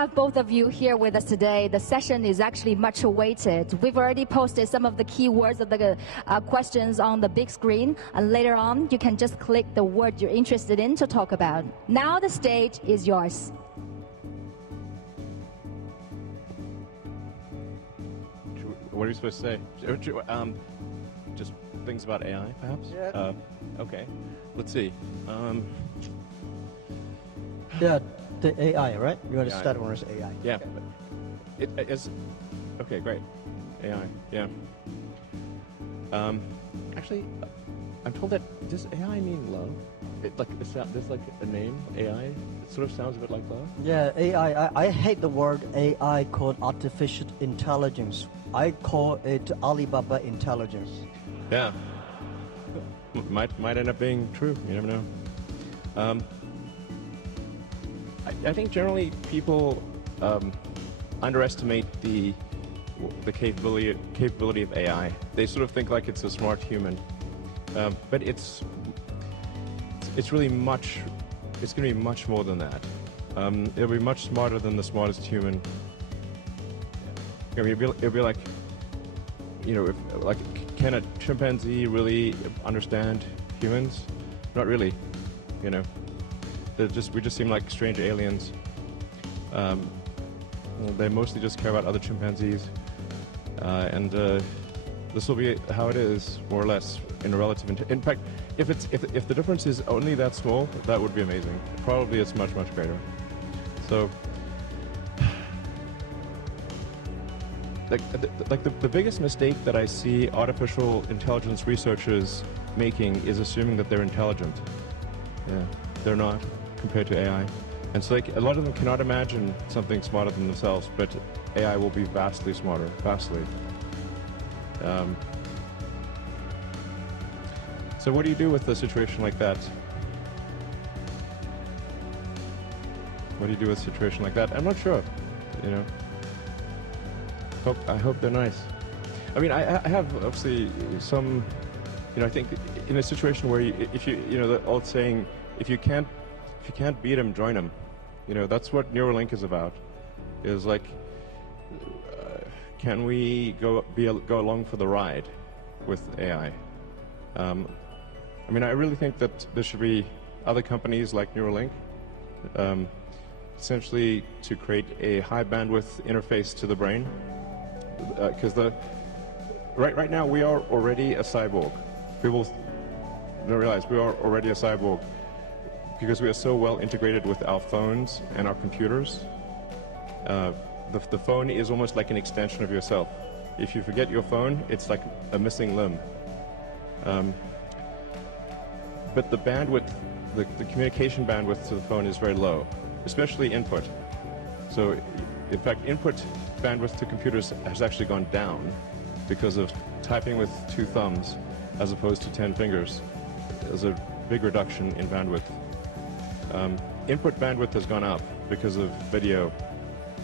have both of you here with us today. The session is actually much awaited. We've already posted some of the keywords of the questions on the big screen, and later on, you can just click the word you're interested in to talk about. Now the stage is yours. What are you supposed to say? Just things about AI, perhaps? Yeah. Okay. Let's see. Yeah, the AI, right? You want to AI. start with AI. Yeah. Okay. It is. Okay, great. AI. Yeah. Actually, I'm told that does AI mean love? There's like a name AI. It sort of sounds a bit like love. Yeah, AI. I hate the word AI called artificial intelligence. I call it Alibaba intelligence. Yeah. Might end up being true. You never know. I think generally people underestimate the capability of AI. They sort of think like it's a smart human, but it's really much. It's going to be much more than that. It'll be much smarter than the smartest human. I mean, it'll be like, you know, can a chimpanzee really understand humans? Not really, you know. We just seem like strange aliens. They mostly just care about other chimpanzees, and this will be how it is, more or less, in a relative. In fact, if the difference is only that small, that would be amazing. Probably it's much greater. So, the biggest mistake that I see artificial intelligence researchers making is assuming that they're intelligent. Yeah, they're not, compared to AI. And so a lot of them cannot imagine something smarter than themselves, but AI will be vastly smarter, vastly. So what do you do with a situation like that? What do you do with a situation like that? I'm not sure, you know. I hope they're nice. I mean, I have obviously some, you know, I think in a situation where if you know, the old saying, if you can't beat them, join them. You know, that's what Neuralink is about. Is like, can we go along for the ride with AI? I mean, I really think that there should be other companies like Neuralink, essentially to create a high bandwidth interface to the brain. Because right now we are already a cyborg. People don't realize we are already a cyborg because we are so well integrated with our phones and our computers. The phone is almost like an extension of yourself. If you forget your phone, it's like a missing limb. But the bandwidth, the communication bandwidth to the phone is very low, especially input. So, in fact, input bandwidth to computers has actually gone down because of typing with 2 thumbs as opposed to 10 fingers. There's a big reduction in bandwidth. Input bandwidth has gone up because of video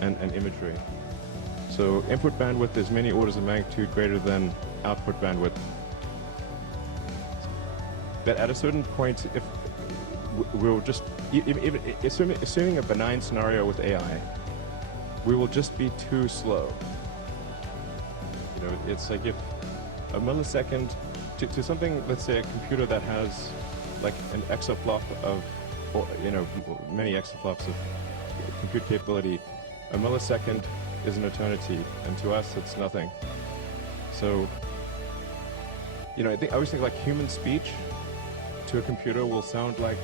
and imagery. So input bandwidth is many orders of magnitude greater than output bandwidth. That at a certain point, if we'll just, even assuming a benign scenario with AI, we will just be too slow. You know, it's like if a millisecond to something, let's say a computer that has like an exaflop of, or, you know, many exaflops of compute capability, a millisecond is an eternity, and to us it's nothing. So, you know, I always think like human speech to a computer will sound like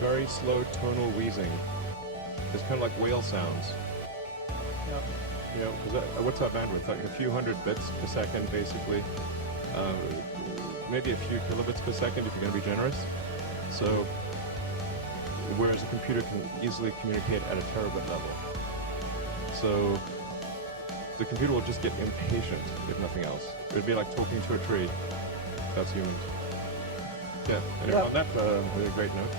very slow tonal wheezing. It's kind of like whale sounds. Yeah. You know, because what's our bandwidth? Like a few hundred bits per second, basically. Maybe a few kilobits per second if you're going to be generous. So, whereas a computer can easily communicate at a terabit level. So, the computer will just get impatient, if nothing else. It would be like talking to a tree. That's humans. Yeah, and on that really great note,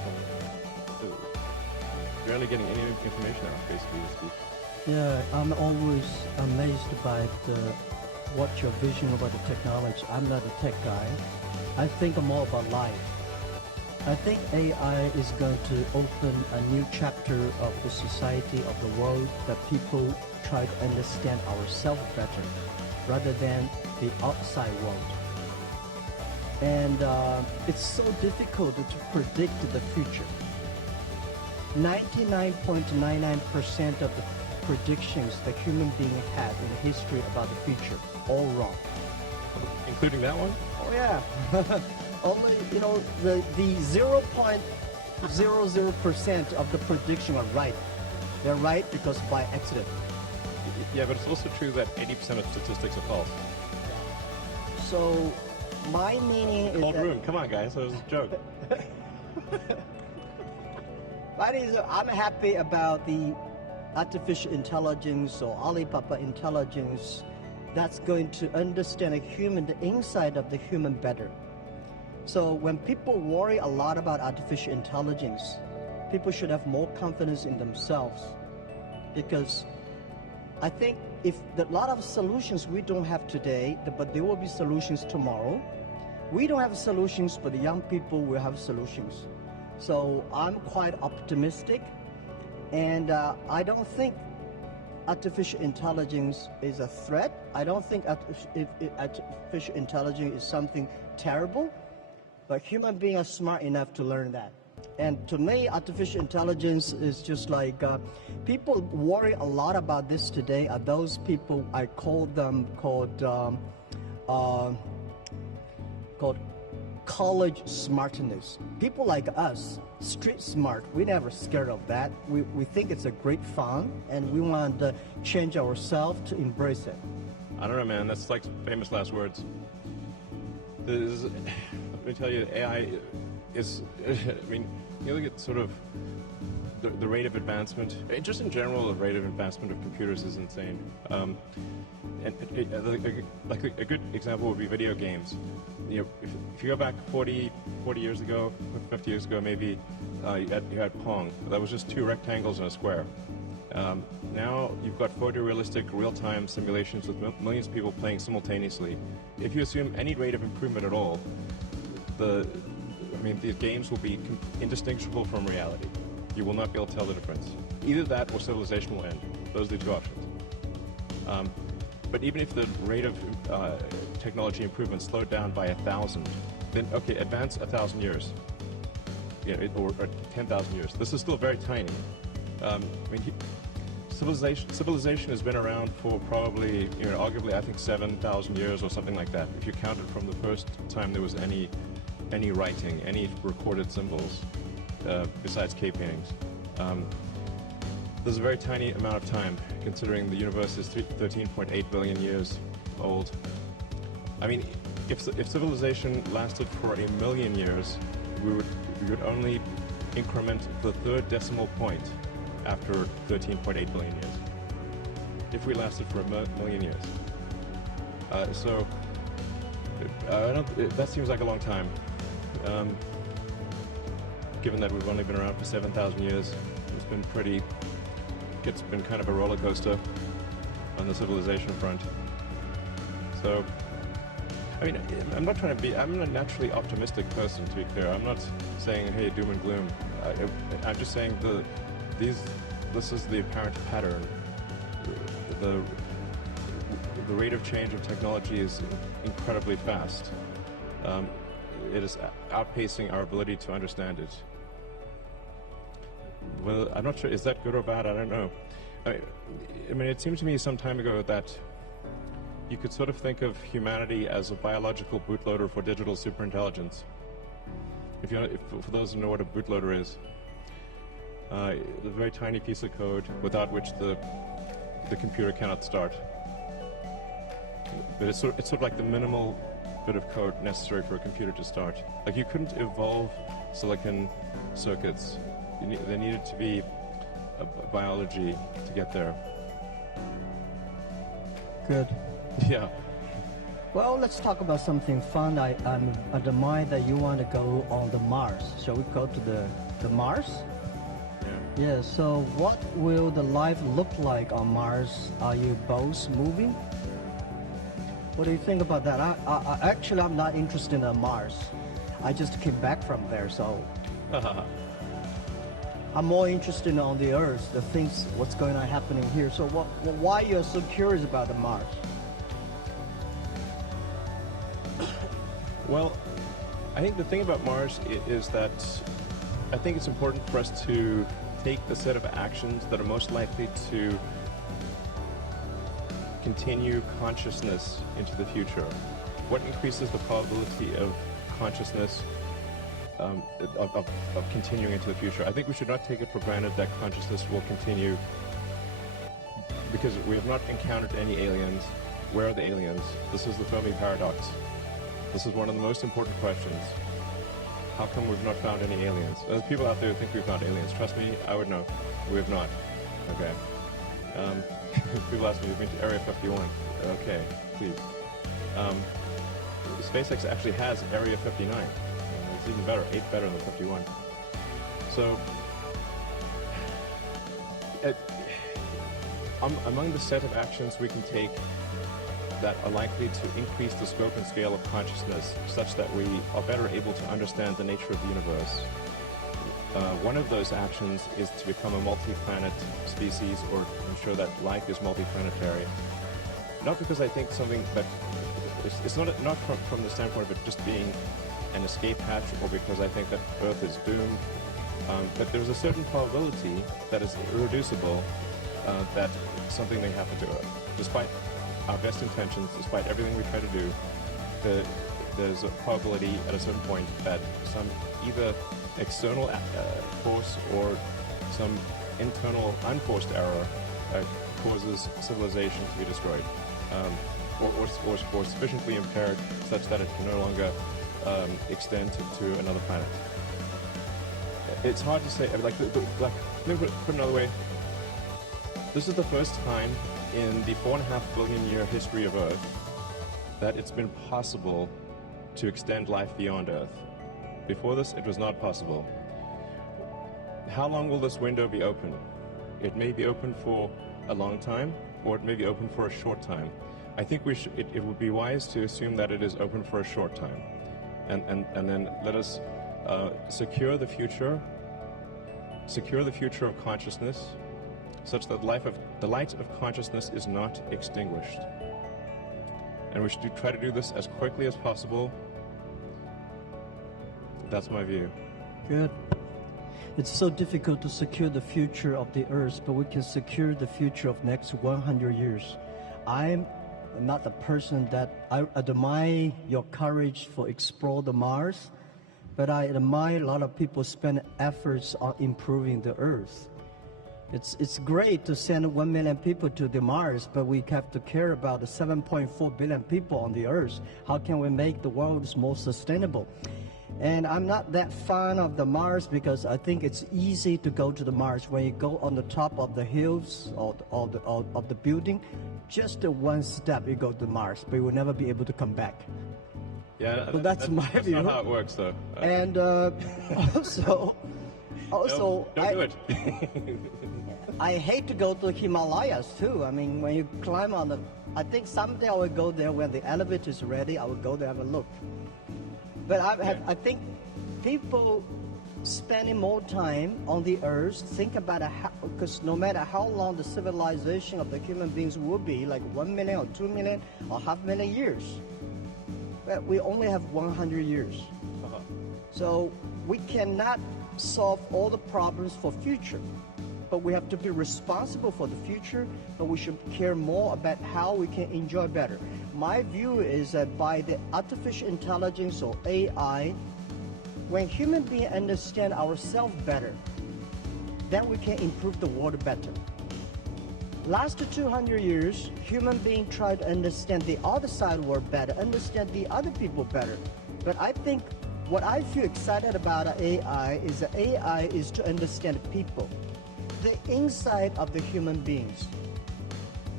you're only getting any information out, basically, this speech. Yeah, I'm always amazed by what your vision about the technology. I'm not a tech guy. I think more about life. I think AI is going to open a new chapter of the society, of the world, that people try to understand ourselves better rather than the outside world. And it's so difficult to predict the future. 99.99% of the predictions the human being had in the history about the future, all wrong. Including that one? Oh yeah. Only, the 0.00% of the prediction are right. They're right because by accident. Yeah, but it's also true that 80% of statistics are false. So my meaning is Cold that room, come on guys, that was a joke. my meaning is I'm happy about the artificial intelligence or Alibaba intelligence that's going to understand the inside of the human better. So when people worry a lot about artificial intelligence, people should have more confidence in themselves, because I think if a lot of solutions we don't have today, but there will be solutions tomorrow. We don't have solutions, but the young people will have solutions. So I'm quite optimistic, and I don't think artificial intelligence is a threat. I don't think artificial intelligence is something terrible, but human beings are smart enough to learn that. And to me, artificial intelligence is just like, people worry a lot about this today are those people, I call them called college smartness. People like us, street smart, we never scared of that. We think it's a great fun, and we want to change ourselves to embrace it. I don't know, man, that's like famous last words. Let me tell you, AI is, I mean, you look at sort of the rate of advancement, just in general, the rate of advancement of computers is insane. And like a good example would be video games. If you go back 40 years ago, 50 years ago maybe, you had Pong. That was just two rectangles and a square. Now you've got photorealistic real-time simulations with millions of people playing simultaneously. If you assume any rate of improvement at all, these games will be indistinguishable from reality. You will not be able to tell the difference. Either that or civilization will end. Those are the two options. But even if the rate of technology improvement slowed down by 1,000, then okay, advance 1,000 years, or 10,000 years. This is still very tiny. Civilization has been around for probably, arguably, I think 7,000 years or something like that. If you count it from the first time there was any writing, any recorded symbols, besides cave paintings. There's a very tiny amount of time, considering the universe is 13.8 billion years old. I mean, if civilization lasted for 1 million years, we would only increment the third decimal point after 13.8 billion years. If we lasted for 1 million years. That seems like a long time. Given that we've only been around for 7,000 years, it's been kind of a roller coaster on the civilization front. So, I mean, I'm a naturally optimistic person, to be clear. I'm not saying, hey, doom and gloom. I'm just saying this is the apparent pattern. The rate of change of technology is incredibly fast. It is outpacing our ability to understand it. Well, I'm not sure, is that good or bad? I don't know. I mean, it seemed to me some time ago that you could sort of think of humanity as a biological bootloader for digital superintelligence. For those who know what a bootloader is, a very tiny piece of code without which the computer cannot start. But it's sort of like the minimal bit of code necessary for a computer to start. Like, you couldn't evolve silicon circuits. There needed to be a biology to get there. Good. Yeah. Well, let's talk about something fun. I admire that you want to go on the Mars. Shall we go to the Mars? Yeah. Yeah, so what will the life look like on Mars? Are you both moving? What do you think about that? Actually, I'm not interested in Mars. I just came back from there, so I'm more interested on the Earth, the things, what's going on happening here. So why you're so curious about the Mars? Well, I think the thing about Mars is that I think it's important for us to take the set of actions that are most likely to continue consciousness into the future. What increases the probability of consciousness of continuing into the future? I think we should not take it for granted that consciousness will continue because we have not encountered any aliens. Where are the aliens? This is the Fermi paradox. This is one of the most important questions. How come we've not found any aliens? There's people out there who think we've found aliens. Trust me, I would know. We have not. Okay. People ask me, you've been to Area 51. Okay, please. SpaceX actually has Area 59. It's even better, 8 better than 51. So, among the set of actions we can take that are likely to increase the scope and scale of consciousness such that we are better able to understand the nature of the universe. One of those actions is to become a multi-planet species or ensure that life is multi-planetary. Not because I think something that, it's not from the standpoint of it just being an escape hatch or because I think that Earth is doomed, but there's a certain probability that is irreducible that something may happen to Earth. Despite our best intentions, despite everything we try to do, there's a probability at a certain point that some either external force or some internal unforced error causes civilization to be destroyed, or sufficiently impaired such that it can no longer extend to another planet. It's hard to say. Like, let me put it another way. This is the first time in the 4.5 billion year history of Earth that it's been possible to extend life beyond Earth. Before this, it was not possible. How long will this window be open? It may be open for a long time, or it may be open for a short time. I think it would be wise to assume that it is open for a short time. And then let us secure the future of consciousness, such that the light of consciousness is not extinguished. And we should try to do this as quickly as possible. That's my view. Good. It's so difficult to secure the future of the Earth, but we can secure the future of next 100 years. I'm not the person that I admire your courage for explore the Mars, but I admire a lot of people spend efforts on improving the Earth. It's great to send 1 million people to the Mars, but we have to care about the 7.4 billion people on the Earth. How can we make the world more sustainable? And I'm not that fan of the Mars because I think it's easy to go to the Mars. When you go on the top of the hills or of the building, just one step you go to Mars, but you will never be able to come back. Yeah, so that's my view. That's not how it works, though. And also, don't do it. I hate to go to Himalayas too. I mean, when you climb on the, I think someday I will go there when the elevator is ready. I will go there and have a look. But I think people spending more time on the Earth, think about how, because no matter how long the civilization of the human beings will be, like 1 million or 2 million or 500,000 years, but we only have 100 years. So we cannot solve all the problems for future, but we have to be responsible for the future, but we should care more about how we can enjoy better. My view is that by the artificial intelligence or AI, when human beings understand ourselves better, then we can improve the world better. Last 200 years, human beings try to understand the other side of the world better, understand the other people better. But I think what I feel excited about AI is that AI is to understand people, the inside of the human beings.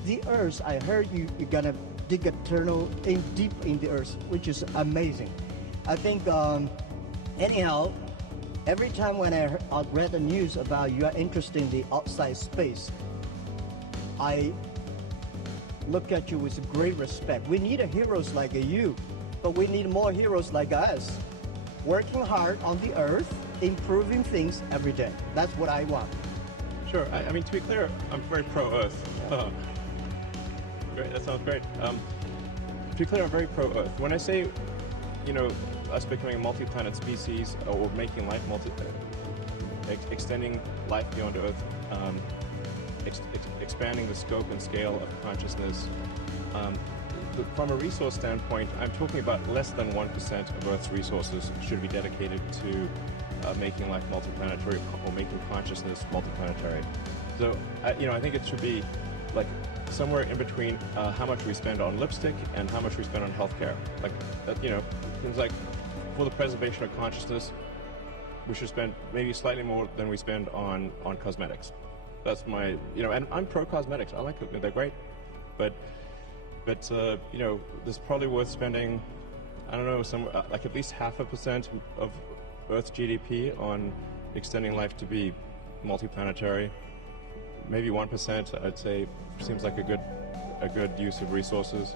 The Earth, I heard you're gonna dig a tunnel deep in the Earth, which is amazing. I think, anyhow, every time when I read the news about you are interested in the outside space, I look at you with great respect. We need heroes like you, but we need more heroes like us. working hard on the earth, improving things every day. That's what I want. Sure. I mean, to be clear, I'm very pro-Earth. Great. That sounds great. To be clear, I'm very pro-Earth. When I say, you know, us becoming a multi-planet species or making life extending life beyond Earth, expanding the scope and scale of consciousness. From a resource standpoint, I'm talking about less than 1% of Earth's resources should be dedicated to making life multiplanetary or making consciousness multiplanetary. So, you know, I think it should be like somewhere in between how much we spend on lipstick and how much we spend on healthcare. Like, you know, things like for the preservation of consciousness, we should spend maybe slightly more than we spend on cosmetics. That's my, you know, and I'm pro-cosmetics. I like it. They're great. But you know, there's probably worth spending, I don't know, some like at least 0.5% of Earth's GDP on extending life to be multiplanetary. Maybe 1%, I'd say, seems like a good use of resources.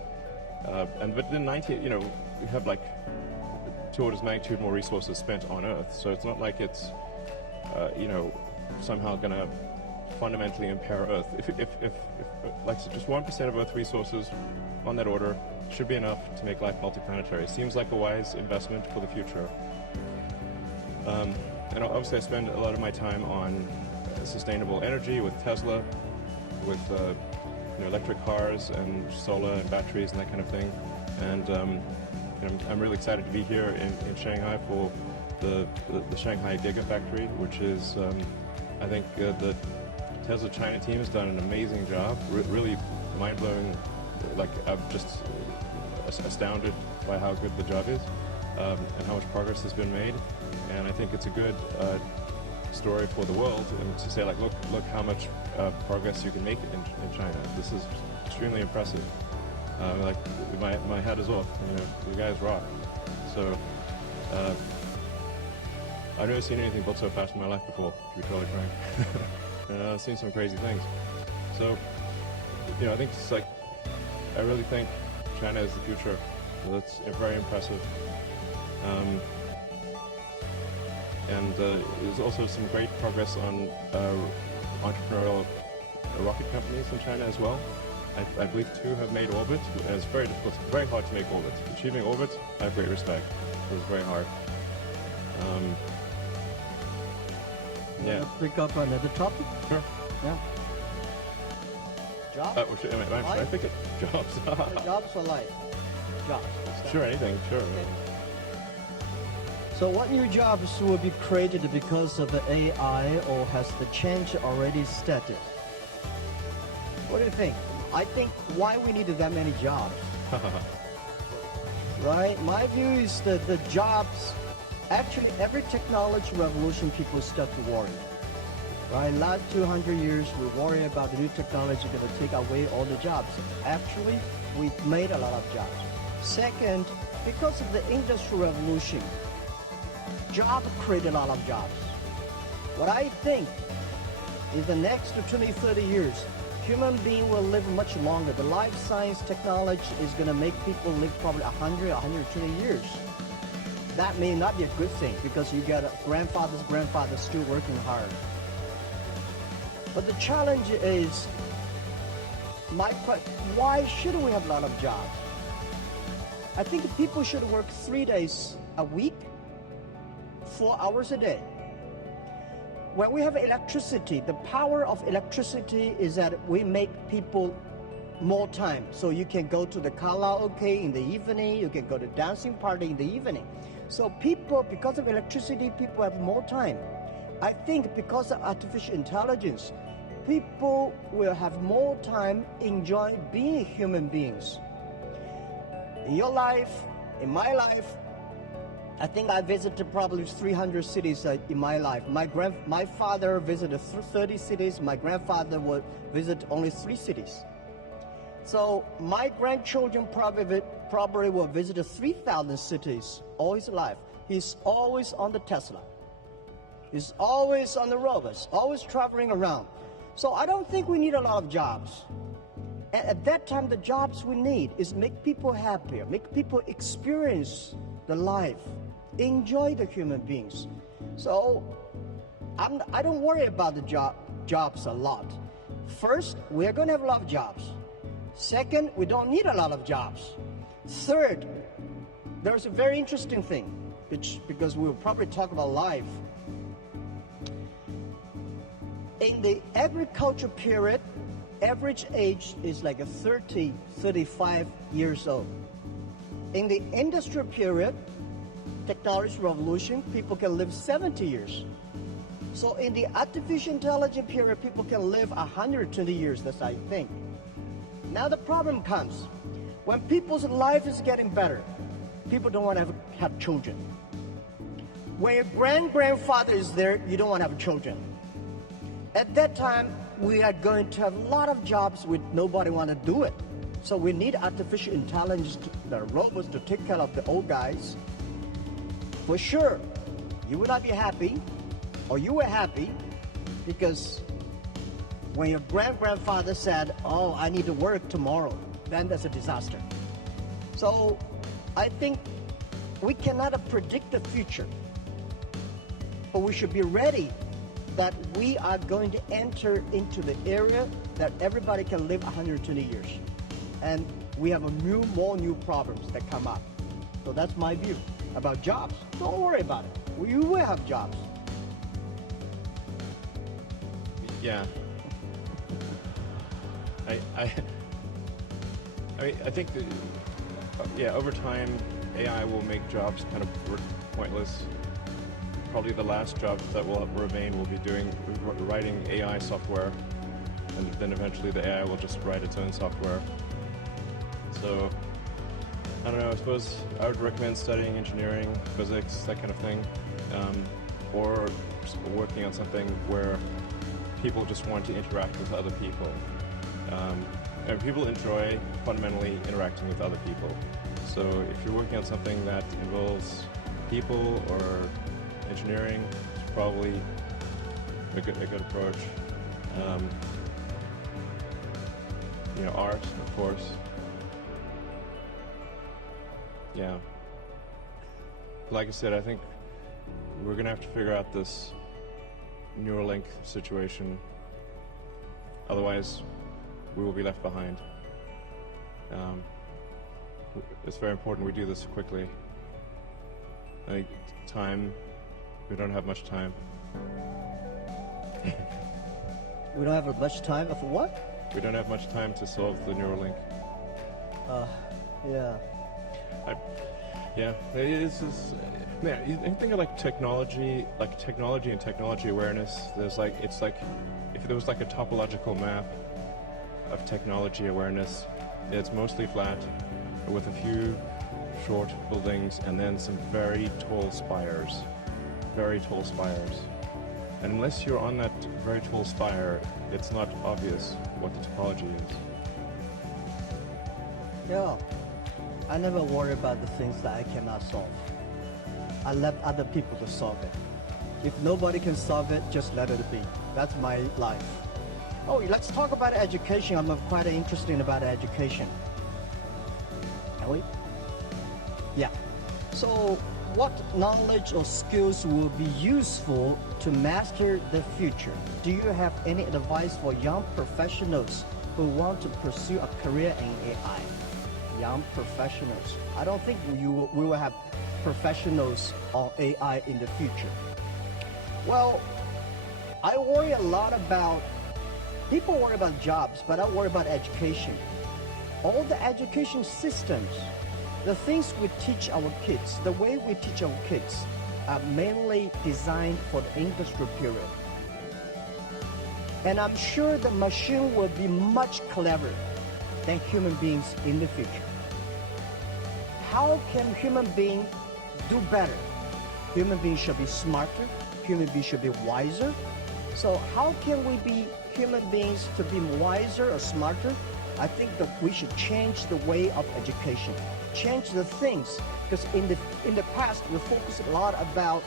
But then 90, you know, we have like 2 orders of magnitude more resources spent on Earth, so it's not like it's, you know, somehow going to fundamentally impair Earth. If like just 1% of Earth resources on that order should be enough to make life multiplanetary. It seems like a wise investment for the future. And obviously I spend a lot of my time on sustainable energy with Tesla, with you know, electric cars and solar and batteries and that kind of thing. And I'm really excited to be here in Shanghai for the Shanghai Gigafactory, which is, I think the Tesla China team has done an amazing job, really mind-blowing. Like, I'm just astounded by how good the job is and how much progress has been made. And I think it's a good story for the world, and to say, like, look how much progress you can make in China. This is extremely impressive. Like, my hat is off. You know, you guys rock. So I've never seen anything built so fast in my life before, to be totally frank. And I've seen some crazy things. So, you know, I think it's like, I really think China is the future. So that's very impressive. And there's also some great progress on entrepreneurial rocket companies in China as well. I believe 2 have made orbit, and it's very difficult, very hard to make orbit. Achieving orbit, I have great respect. It was very hard. Yeah. Let's pick up another topic. Sure. Yeah. Jobs? Should I pick it? Jobs. Jobs or life? Jobs. Sure, anything, sure. Okay. So what new jobs will be created because of the AI, or has the change already started? What do you think? I think why we need that many jobs. Right? My view is that the jobs, actually every technology revolution people start to worry. Right? Last 200 years we worry about the new technology going to take away all the jobs. Actually, we've made a lot of jobs. Second, because of the industrial revolution, job create a lot of jobs. What I think in the next 20, 30 years, human being will live much longer. The life science technology is going to make people live probably 100, 120 years. That may not be a good thing, because you got grandfather's grandfather still working hard. But the challenge is, why shouldn't we have a lot of jobs? I think people should work 3 days a week, 4 hours a day. When we have electricity, the power of electricity is that we make people more time. So you can go to the karaoke in the evening, you can go to dancing party in the evening. So people, because of electricity, people have more time. I think because of artificial intelligence, people will have more time enjoying being human beings. In your life, in my life, I think I visited probably 300 cities in my life. My father visited 30 cities. My grandfather would visit only 3 cities. So my grandchildren probably will visit 3,000 cities all his life. He's always on the Tesla. He's always on the rovers, always traveling around. So I don't think we need a lot of jobs. And at that time, the jobs we need is make people happier, make people experience the life. enjoy the human beings. So I don't worry about the jobs a lot. First, we're going to have a lot of jobs. Second, we don't need a lot of jobs. Third, there's a very interesting thing, because we'll probably talk about life. In the agriculture period, average age is like 30, 35 years old. In the industrial period, technology revolution, people can live 70 years. So in the artificial intelligence period, people can live 120 years, that's I think. Now the problem comes, when people's life is getting better, people don't want to have children. When your grandfather is there, you don't want to have children. At that time, we are going to have a lot of jobs with nobody want to do it. So we need artificial intelligence, the robots to take care of the old guys. For sure, you will not be happy, or you were happy, because when your grandfather said, oh, I need to work tomorrow, then that's a disaster. So I think we cannot predict the future, but we should be ready that we are going to enter into the area that everybody can live 120 years. And we have more new problems that come up. So that's my view about jobs. Don't worry about it. You will have jobs. Yeah. I think that, yeah, over time, AI will make jobs kind of pointless. Probably the last jobs that will remain will be writing AI software, and then eventually the AI will just write its own software. So, I don't know, I suppose I would recommend studying engineering, physics, that kind of thing, or working on something where people just want to interact with other people. And people enjoy fundamentally interacting with other people. So if you're working on something that involves people or engineering, it's probably a good approach. You know, art, of course. Yeah. Like I said, I think we're going to have to figure out this Neuralink situation. Otherwise, we will be left behind. It's very important we do this quickly. I think time, we don't have much time. We don't have much time for what? We don't have much time to solve the Neuralink. Yeah. Yeah, man, you think of like technology and technology awareness. It's like if there was like a topological map of technology awareness, it's mostly flat with a few short buildings and then some very tall spires. And unless you're on that very tall spire, it's not obvious what the topology is. Yeah. I never worry about the things that I cannot solve. I let other people to solve it. If nobody can solve it, just let it be. That's my life. Oh, let's talk about education. I'm quite interested about education. Can we? Yeah. So what knowledge or skills will be useful to master the future? Do you have any advice for young professionals who want to pursue a career in AI? Young professionals. I don't think we will have professionals on AI in the future. Well, I worry a lot about, people worry about jobs, but I worry about education. All the education systems, the things we teach our kids, the way we teach our kids are mainly designed for the industrial period. And I'm sure the machine will be much cleverer than human beings in the future. How can human beings do better? Human beings should be smarter, human beings should be wiser. So how can we be human beings to be wiser or smarter? I think that we should change the way of education, change the things, because in the past we focused a lot about,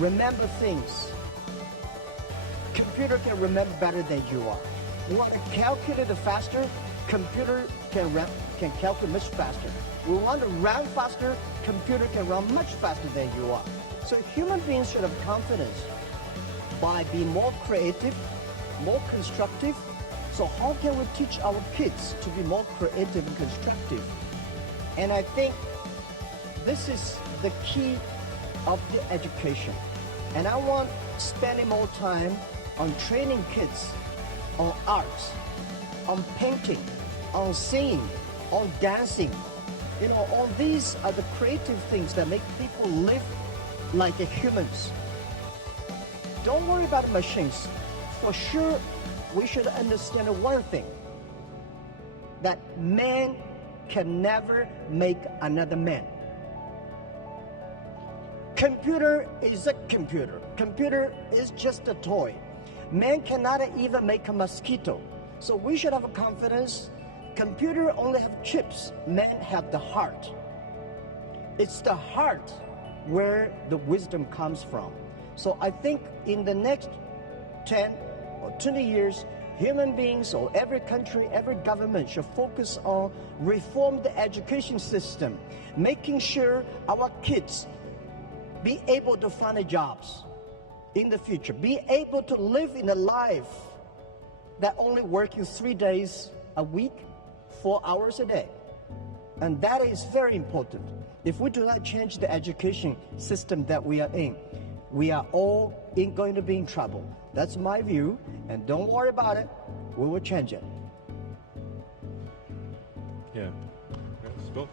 remember things. Computer can remember better than you are. You want to calculate it faster, computer can can calculate much faster. We want to run faster, computer can run much faster than you are. So human beings should have confidence by being more creative, more constructive. So how can we teach our kids to be more creative and constructive? And I think this is the key of the education. And I want spending more time on training kids on arts, on painting, on singing, on dancing. You know, all these are the creative things that make people live like humans. Don't worry about the machines. For sure, we should understand one thing, that man can never make another man. Computer is a computer. Computer is just a toy. Man cannot even make a mosquito. So we should have confidence. Computer only have chips. Man have the heart. It's the heart where the wisdom comes from. So I think in the next 10 or 20 years, human beings or every country, every government should focus on reform the education system, making sure our kids be able to find jobs in the future, be able to live in a life that only working 3 days a week, 4 hours a day. And that is very important. If we do not change the education system that we are in, we are all going to be in trouble. That's my view, and don't worry about it. We will change it. Yeah. Cool.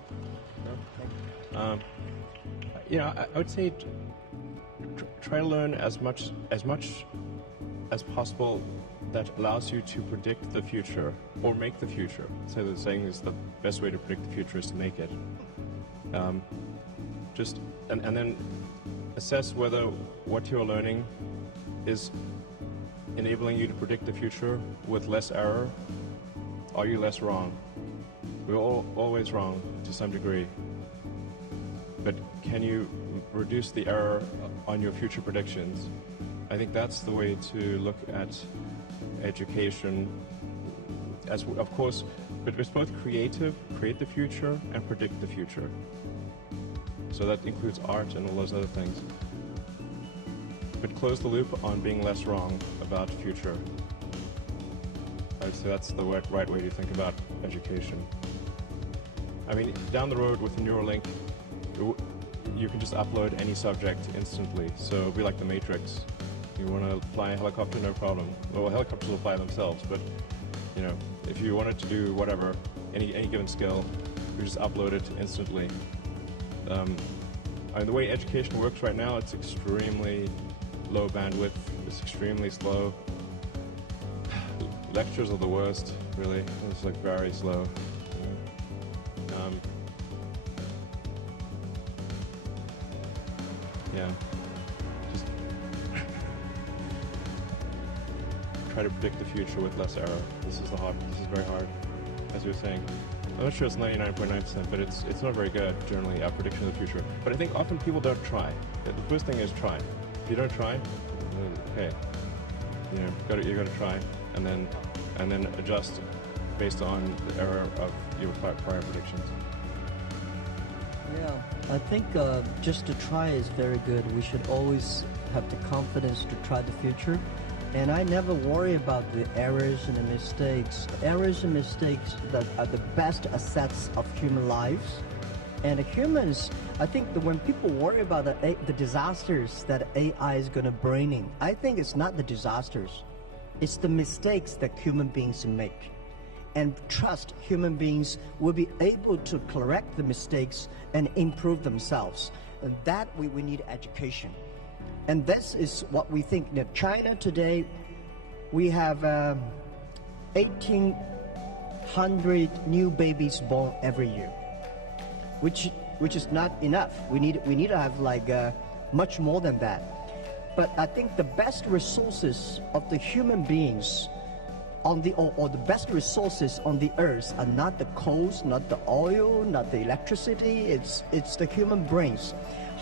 Yeah. I would say try to learn as much as possible that allows you to predict the future or make the future. So the saying is the best way to predict the future is to make it. And then assess whether what you're learning is enabling you to predict the future with less error. Are you less wrong? We're always wrong to some degree. But can you reduce the error on your future predictions? I think that's the way to look at education. As of course, but it's both create the future, and predict the future. So that includes art and all those other things. But close the loop on being less wrong about the future. I'd say that's the right way to think about education. I mean, down the road with Neuralink, you can just upload any subject instantly. So it'll be like the Matrix. You want to fly a helicopter, no problem. Well, helicopters will fly themselves, but you know, if you wanted to do whatever, any given skill, you just upload it instantly. The way education works right now, it's extremely low bandwidth. It's extremely slow. Lectures are the worst, really. It's like very slow. Yeah. Just try to predict the future with less error. This is very hard, as you were saying. I'm not sure it's 99.9%, but it's not very good, generally, our prediction of the future. But I think often people don't try. The first thing is try. If you don't try, okay, you got to try, and then adjust based on the error of your prior predictions. Yeah, I think just to try is very good. We should always have the confidence to try the future. And I never worry about the errors and the mistakes. Errors and mistakes that are the best assets of human lives. And humans, I think that when people worry about the disasters that AI is going to bring in, I think it's not the disasters. It's the mistakes that human beings make. And trust human beings will be able to correct the mistakes and improve themselves. And that we need education. And this is what we think that China today, we have 1,800 new babies born every year, which is not enough. We need to have like much more than that. But I think the best resources of the human beings on the or the best resources on the earth are not the coals, not the oil, not the electricity. It's the human brains.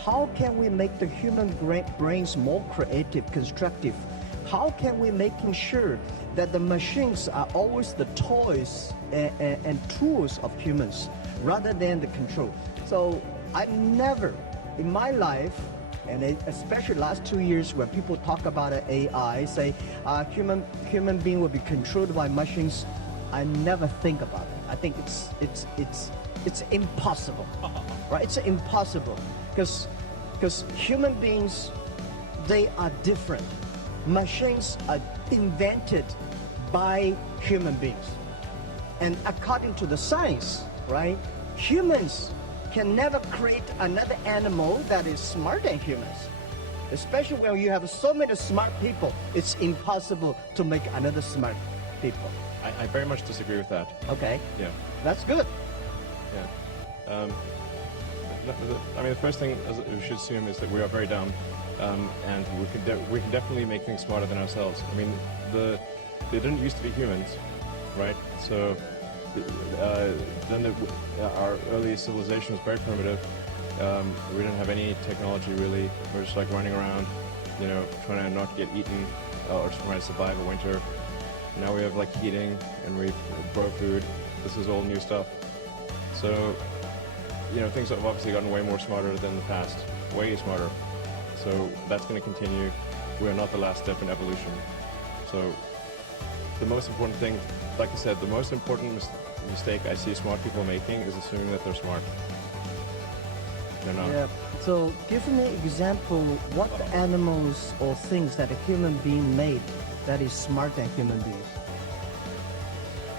How can we make the human brains more creative, constructive? how can we making sure that the machines are always the toys and tools of humans rather than the control? So I never in my life, and especially last 2 years when people talk about AI, say human being will be controlled by machines, I never think about it. I think it's impossible, right? It's impossible because human beings, they are different. Machines are invented by human beings, and according to the science, right? Humans can never create another animal that is smarter than humans. Especially when you have so many smart people, it's impossible to make another smart people. I very much disagree with that. Okay. Yeah. That's good. Yeah. I mean, the first thing we should assume is that we are very dumb, and we can definitely make things smarter than ourselves. I mean, they didn't used to be humans, right? So then our early civilization was very primitive. We didn't have any technology really. We were just like running around, you know, trying to not get eaten or just trying to survive a winter. Now we have like heating and we grow food. This is all new stuff. So, you know, things have obviously gotten way more smarter than the past, way smarter. So that's going to continue. We are not the last step in evolution. So the most important thing, like I said, the most important mistake I see smart people making is assuming that they're smart. They're not. Yeah. So give me an example, what animals or things that a human being made that is smarter than human beings?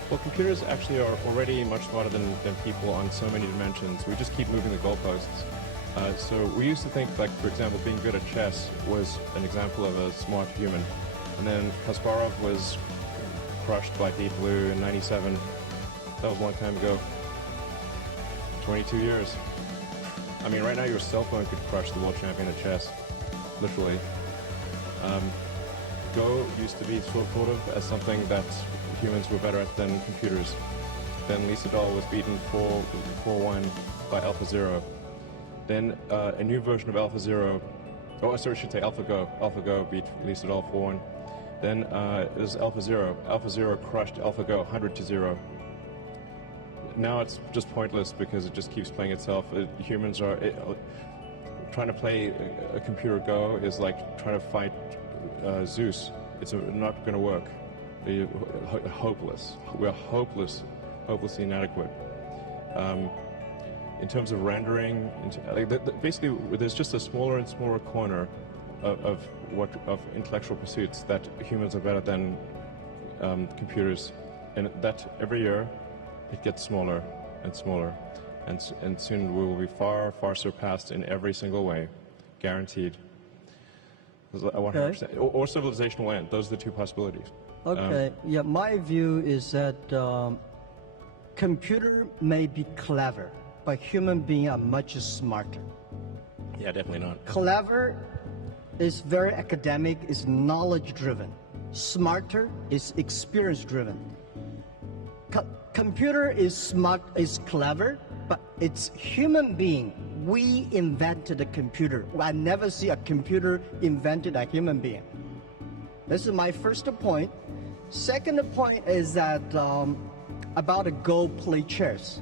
Well, computers actually are already much smarter than people on so many dimensions. We just keep moving the goalposts. So we used to think, like, for example, being good at chess was an example of a smart human. And then Kasparov was crushed by Deep Blue in '97. That was a long time ago. 22 years. I mean, right now your cell phone could crush the world champion at chess, literally. Go used to be thought of as something that humans were better at than computers. Then Lee Sedol was beaten 4-1 by AlphaZero. Then a new version of AlphaZero, I should say AlphaGo. AlphaGo beat Lee Sedol 4-1. Then there's AlphaZero. AlphaZero crushed AlphaGo 100-0. Now it's just pointless because it just keeps playing itself. Humans are trying to play a computer Go is like trying to fight Zeus. It's not going to work. Hopeless. We're hopelessly inadequate. In terms of rendering, basically, there's just a smaller and smaller corner of intellectual pursuits that humans are better than computers, and that every year it gets smaller and smaller, and soon we will be far, far surpassed in every single way, guaranteed. I want 100%. Or civilization will end. Those are the two possibilities. Okay. Yeah, my view is that computer may be clever, but human beings are much smarter. Yeah, definitely not. Clever is very academic, is knowledge-driven. Smarter is experience-driven. Computer is smart, is clever, but it's human being. We invented a computer. I never see a computer invented a human being. This is my first point. Second point is that about a Go play chess.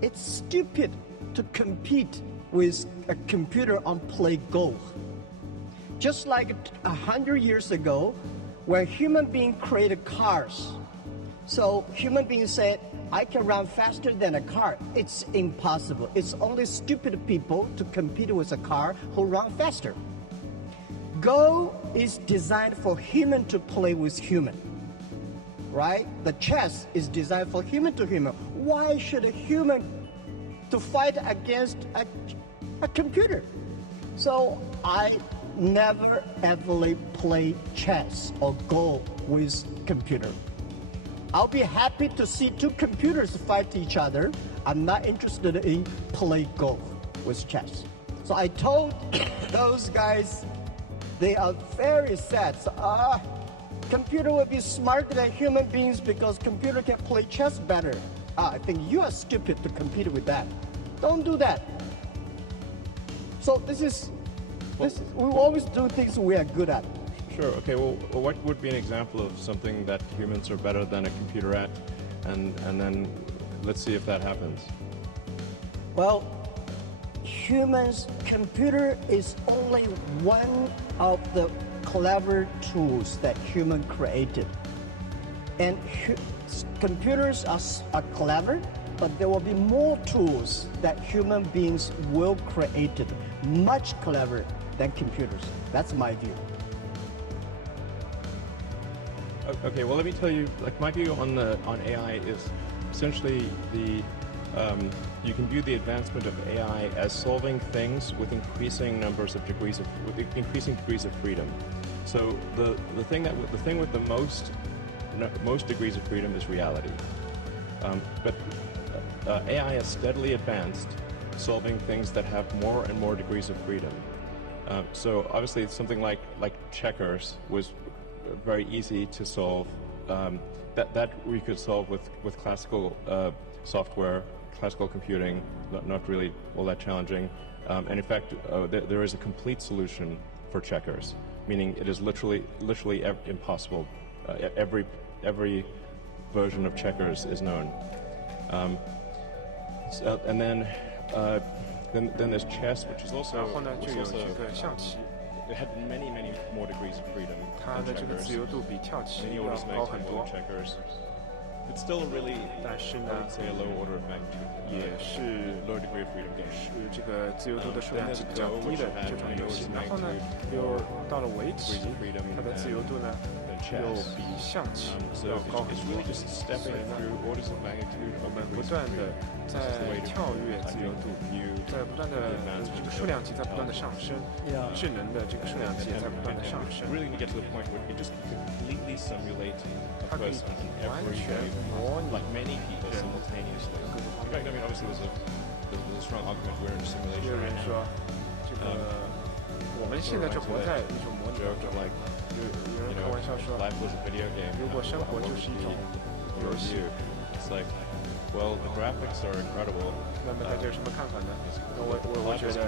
It's stupid to compete with a computer on play Go. Just like 100 years ago, when human beings created cars. So human beings said, I can run faster than a car. It's impossible. It's only stupid people to compete with a car who run faster. Go is designed for human to play with human, right? The chess is designed for human to human. Why should a human to fight against a computer? So I never ever play chess or Go with computer. I'll be happy to see two computers fight each other. I'm not interested in play Go with chess. So I told those guys, they are very sad. So, computer will be smarter than human beings because computer can play chess better. I think you are stupid to compete with that. Don't do that. So we always do things we are good at. Sure. Okay. Well, what would be an example of something that humans are better than a computer at, and then let's see if that happens. Well, computer is only one of the clever tools that human created. And computers are clever, but there will be more tools that human beings will create, much clever than computers. That's my view. Okay, well, let me tell you, like, my view on AI is essentially you can view the advancement of AI as solving things with increasing degrees of freedom. So the thing with the most degrees of freedom is reality. But AI has steadily advanced, solving things that have more and more degrees of freedom. So obviously, something like checkers was very easy to solve. That we could solve with classical software, classical computing, not really all that challenging. And in fact, there is a complete solution for checkers, meaning it is literally impossible. Every version of checkers is known. And then there's chess, which is also. It had many more degrees of freedom than checkers. Many orders magnitude checkers. It's still really, I would say, a low order of magnitude. Low degree of freedom game. 是这个自由度的数量级比较低的这种游戏。然后呢，又到了围棋，它的自由度呢又比象棋要高很多。所以呢，我们不断的在跳跃自由度，在不断的这个数量级在不断的上升，智能的这个数量级也在不断的上升。它可以完全模拟 many people simultaneously. In fact, I mean, obviously there's a strong argument we're in a simulation 有人说，这个我们现在就活在一种模拟当中。有人开玩笑说，如果生活就是一种游戏 it's like, well, the graphics are incredible. 那么大家有什么看法呢？我觉得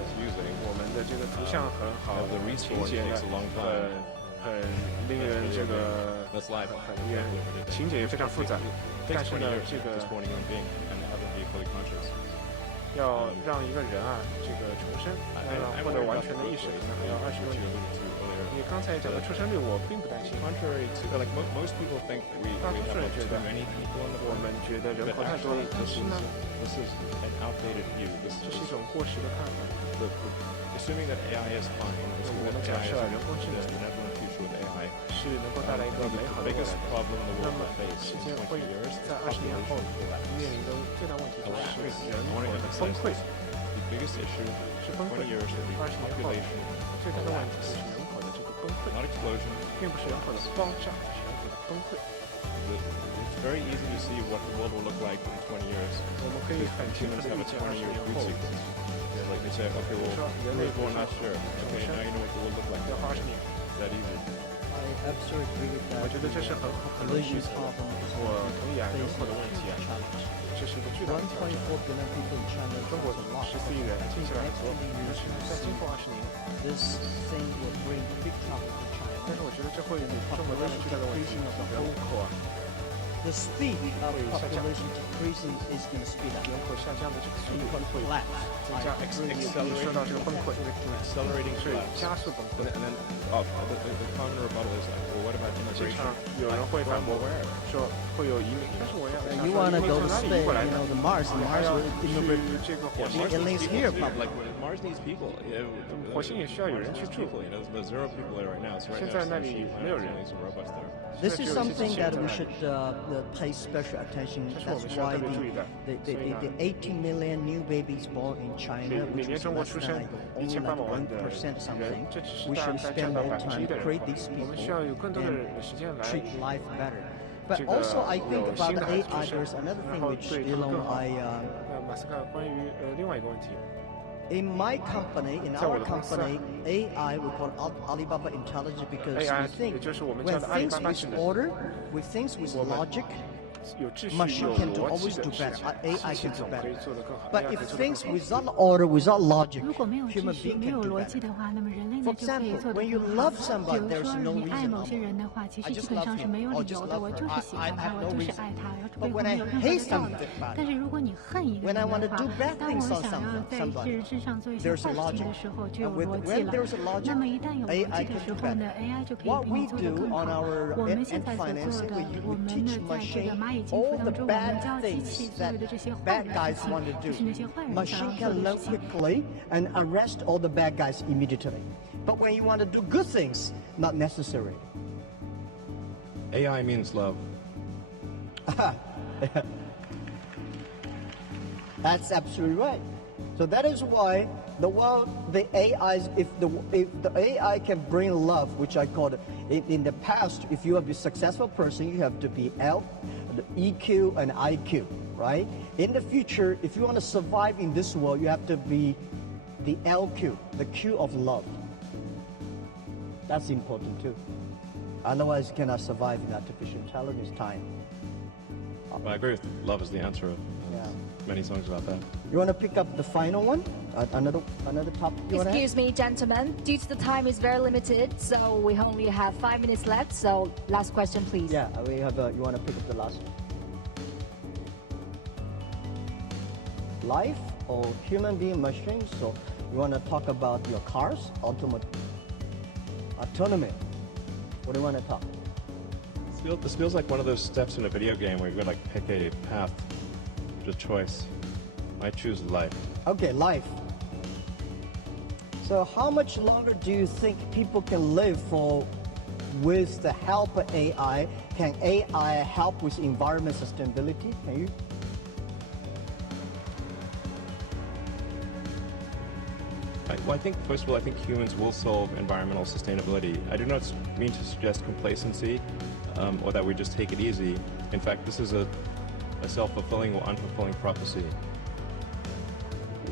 我们的这个图像很好，情节呢很令人这个很令人情节也非常复杂，但是呢，这个要让一个人啊，这个重生，要获得完全的意识，那还要20多年。你刚才讲的出生率，我并不担心。大多数人觉得，我们觉得人口太多了，但是呢，这是一种过时的看法。我们假设人工智能是能够带来一个美好的未来，那么世界会在20年后面临的最大问题就是人口的崩溃，是崩溃。20年后最大的问题就是人口的这个崩溃，并不是人口的爆炸，是人口的崩溃。It's very easy to see what the world will look like in 20 years. 我们可以很清楚的预见20年后。 Like they say, okay, well, not sure. Okay, now you know what the world look like. It's that easy. I absolutely agree with that. 我觉得这是很容易我同意啊，人口的问题啊，这是一个巨大的挑战。中国14亿人，听起来很多，但是在今后20年，但是我觉得这会与中国带来巨大的问题，人口啊。 The speed of population decreasing is going to speed up. 人口下降的这个速度会增加，说到这个崩溃 accelerating 是加速崩溃。And then the counter rebuttal is like, well, what about immigration? 有人会反驳说会有移民，但是我要 You want to go to space, you know, the Mars will immigrate. 这个火星 At least here, probably. Like Mars needs people. 火星也需要有人去住。 There's 0 people there right now. So right 现在那里没有人。 robots there. This is something that we should pay special attention. That's why the 80 million new babies born in China, which is less than only like 1% something, we should spend more time to create these people and treat life better. But also, I think about the AI. There's another thing which Elon, in my company, in our company, AI, we call Alibaba intelligence because we think when things with order, with things with logic, machine can always do better. AI can do 可以 better. 做得更好 But AI if 可以做得 things 更好 without order, without logic, 如果没有 human 秩序、 being 没 can 有 do 逻辑 better. 的话，那么人类 For 呢就可以 example, 做得 when you 更好。 love 比 somebody, 如 there's 说 no 你爱 reason. 某些人的话，其 I 实基 just 本 love 上是 him. 没有 Or 理 just 由的， love 我 her. 就是喜 I 欢他， have 我 no 就是 reason. 爱他，背 But 后 when 没 I 有任何 hate 的道理。 something about 但是 him, 如果你恨一个 when 人 I 的 want to 话 do bad，当 things 我 on 想要在 somebody, 世之上做一些 there's 坏 a 事情 logic. 的时候，就有 And 逻辑 when 了 there's a。logic, 那么一旦有逻 AI 辑的 can 时 do 候呢 better. ，AI 就可以 What 比 we 你做得 do 更 on 好。 our 我们 end 现在所做 financing, 的， we 我们 teach 呢在这个 machine 蚂蚁金服 all 当 the 中，我们 bad 教机器 things 所 that 有的这些坏 bad 的 guys 事情， want to 就 do. 是那些坏人想 Machine 要做 can 的 learn 事情。 quickly and arrest all the bad guys immediately. But when you want to do good things, not necessary. AI means love. That's absolutely right. So that is why the AIs, if the AI can bring love, which I call it in the past, if you have to be a successful person, you have to be the EQ and IQ, right? In the future, if you want to survive in this world, you have to be the LQ, the Q of love. That's important too. Otherwise, you cannot survive in artificial intelligence time. I agree with love is the answer. Yeah. Many songs about that. You want to pick up the final one? Another topic you want to Excuse me, gentlemen. Due to the time is very limited, so we only have 5 minutes left. So last question, please. Yeah, we have. You want to pick up the last one? Life or human being machines? So you want to talk about your cars, autonomy? What do you want to talk? This feels like one of those steps in a video game where you've got to like pick a path, a choice. I choose life. Okay, life. So how much longer do you think people can live for with the help of AI? Can AI help with environment sustainability? Can you? Well, I think, first of all, I think humans will solve environmental sustainability. I do not mean to suggest complacency or that we just take it easy. In fact, this is a self-fulfilling or unfulfilling prophecy.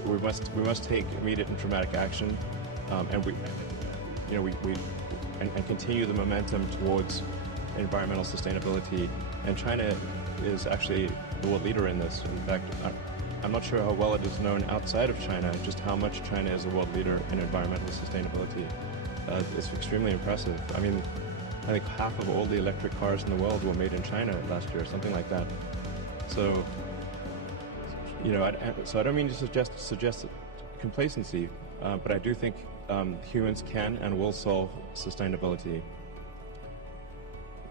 We must take immediate and dramatic action, and continue the momentum towards environmental sustainability. And China is actually the world leader in this. In fact, I'm not sure how well it is known outside of China, just how much China is a world leader in environmental sustainability. It's extremely impressive. I mean, I think half of all the electric cars in the world were made in China last year, something like that. So, I don't mean to suggest complacency, but I do think humans can and will solve sustainability.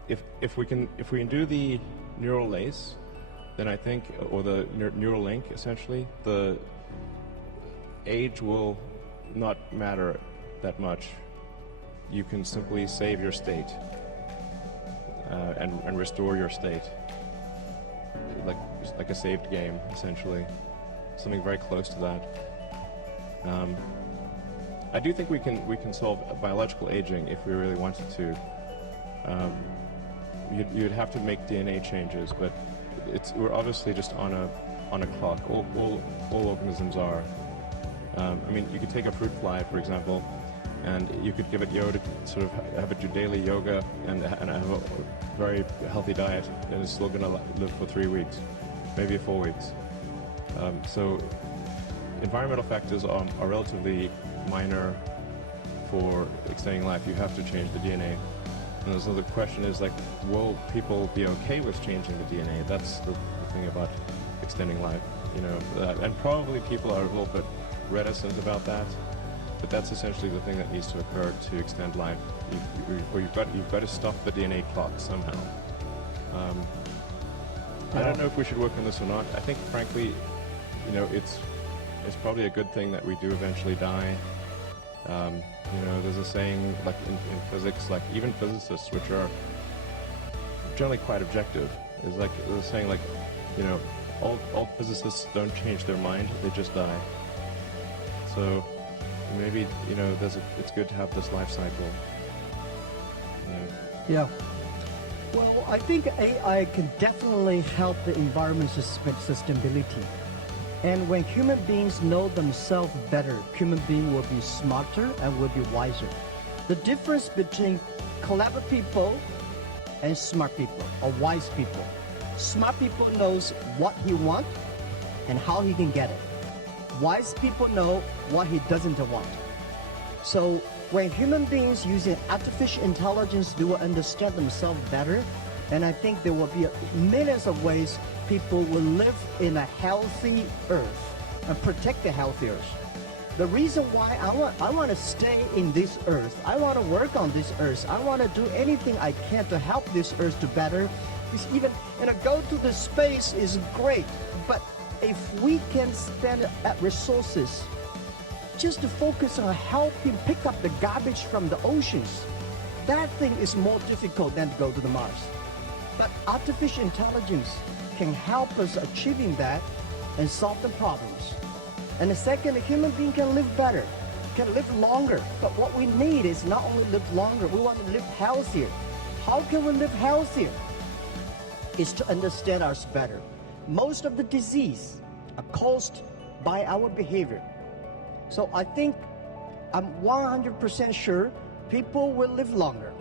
If we can do the neural lace, then I think, or the neural link, essentially, the age will not matter that much. You can simply save your state and restore your state, like a saved game, essentially, something very close to that. I do think we can solve biological aging if we really wanted to. You'd have to make DNA changes, but we're obviously just on a clock. All organisms are. I mean, you could take a fruit fly, for example, and you could give it yoga, sort of have it do daily yoga and have a very healthy diet, and it's still going to live for 3 weeks, maybe 4 weeks. So environmental factors are relatively minor for extending life. You have to change the DNA. And so the question is, like, will people be okay with changing the DNA? That's the thing about extending life, and probably people are a little bit reticent about that, but that's essentially the thing that needs to occur to extend life. You've got to stop the DNA clock somehow. I don't know if we should work on this or not. I think, frankly, it's probably a good thing that we do eventually die. There's a saying, like in physics, like even physicists, which are generally quite objective, is like the saying, like, all physicists don't change their mind; they just die. So maybe it's good to have this life cycle. Yeah. Well, I think AI can definitely help the environment sustainability. And when human beings know themselves better, human beings will be smarter and will be wiser. The difference between clever people and smart people, or wise people. Smart people knows what he wants and how he can get it. Wise people know what he doesn't want. So when human beings using artificial intelligence, they will understand themselves better. And I think there will be millions of ways people will live in a healthy earth and protect the healthy earth. The reason why I want to stay in this earth, I want to work on this earth, I want to do anything I can to help this earth to better. Because even go to the space is great, but if we can spend resources just to focus on helping pick up the garbage from the oceans, that thing is more difficult than to go to the Mars. But artificial intelligence can help us achieving that and solve the problems. And the second, a human being can live better, can live longer. But what we need is not only live longer, we want to live healthier. How can we live healthier? Is to understand us better. Most of the disease are caused by our behavior. So I think I'm 100% sure people will live longer.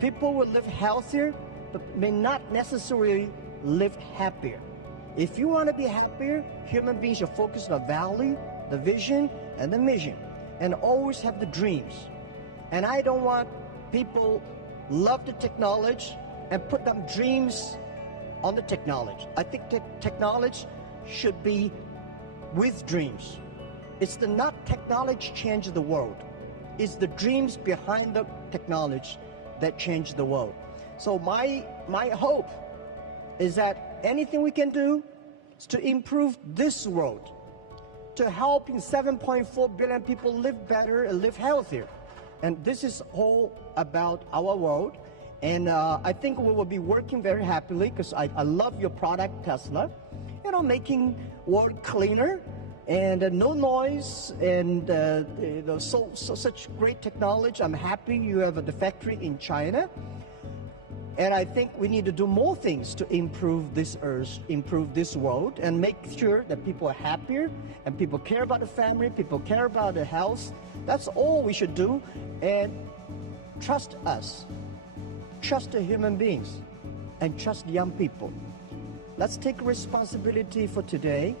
People will live healthier, but may not necessarily live happier. If you want to be happier, human beings should focus on the value, the vision, and the mission, and always have the dreams. And I don't want people love the technology and put them dreams on the technology. I think technology should be with dreams. It's not technology change the world. It's the dreams behind the technology that change the world. So my hope is that anything we can do is to improve this world, to helping 7.4 billion people live better and live healthier. And this is all about our world. And I think we will be working very happily because I love your product, Tesla. You know, making world cleaner and no noise and such great technology. I'm happy you have the factory in China. And I think we need to do more things to improve this earth, improve this world, and make sure that people are happier and people care about the family, people care about the health. That's all we should do. And trust us. Trust the human beings and trust young people. Let's take responsibility for today,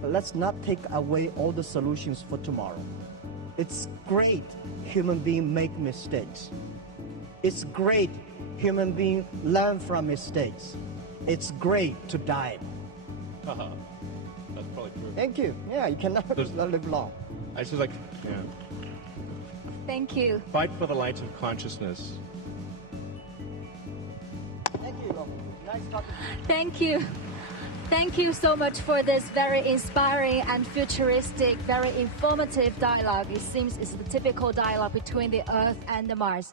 but let's not take away all the solutions for tomorrow. It's great human beings make mistakes. It's great human beings learn from mistakes. It's great to die. That's probably true. Thank you. Yeah, you cannot live long. I just like, yeah. Thank you. Fight for the light of consciousness. Thank you, Elon. Nice talking to you. Thank you. Thank you so much for this very inspiring and futuristic, very informative dialogue. It seems it's the typical dialogue between the Earth and the Mars.